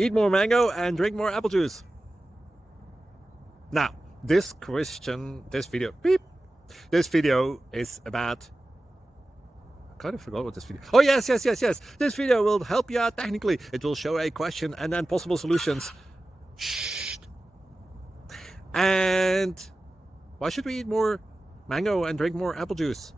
Eat more mango and drink more apple juice. Now, this video is about, I kind of forgot what this video. Oh, yes. This video will help you out technically. It will show a question and then possible solutions. Shh. And why should we eat more mango and drink more apple juice?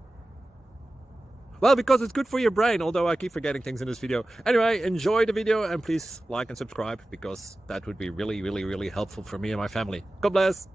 Well, because it's good for your brain, although I keep forgetting things in this video. Anyway, enjoy the video and please like and subscribe, because that would be really helpful for me and my family. God bless.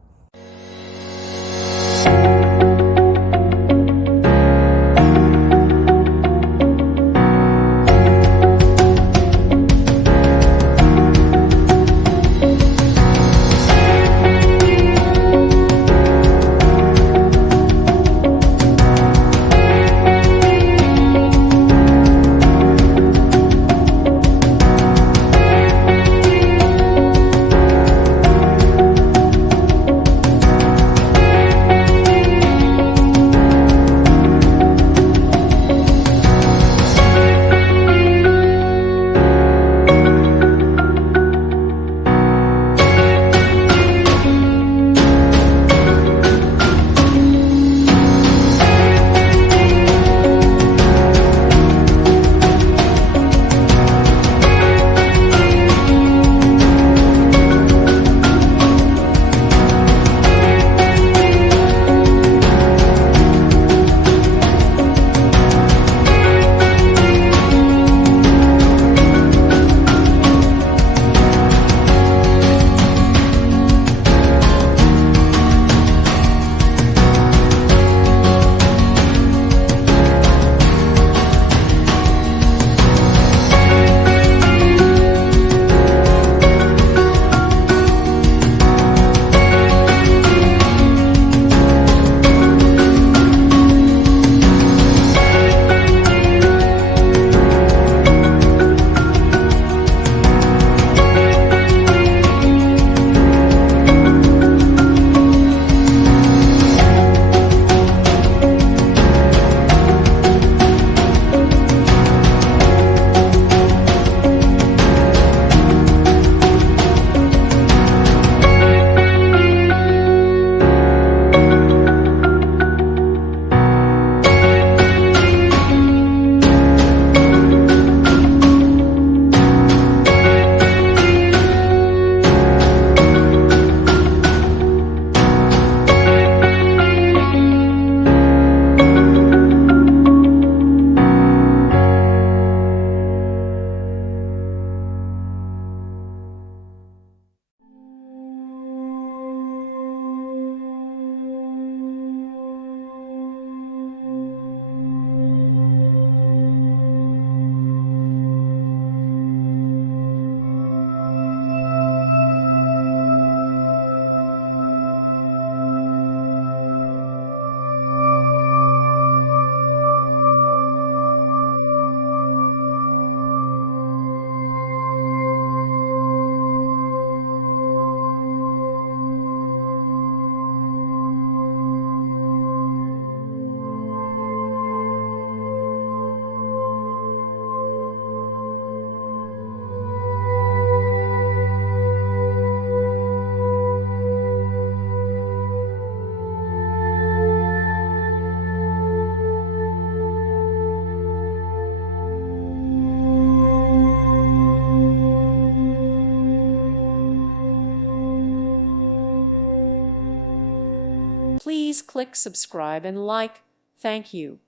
Please click subscribe and like. Thank you.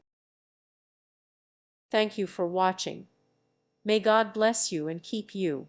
Thank you for watching. May God bless you and keep you.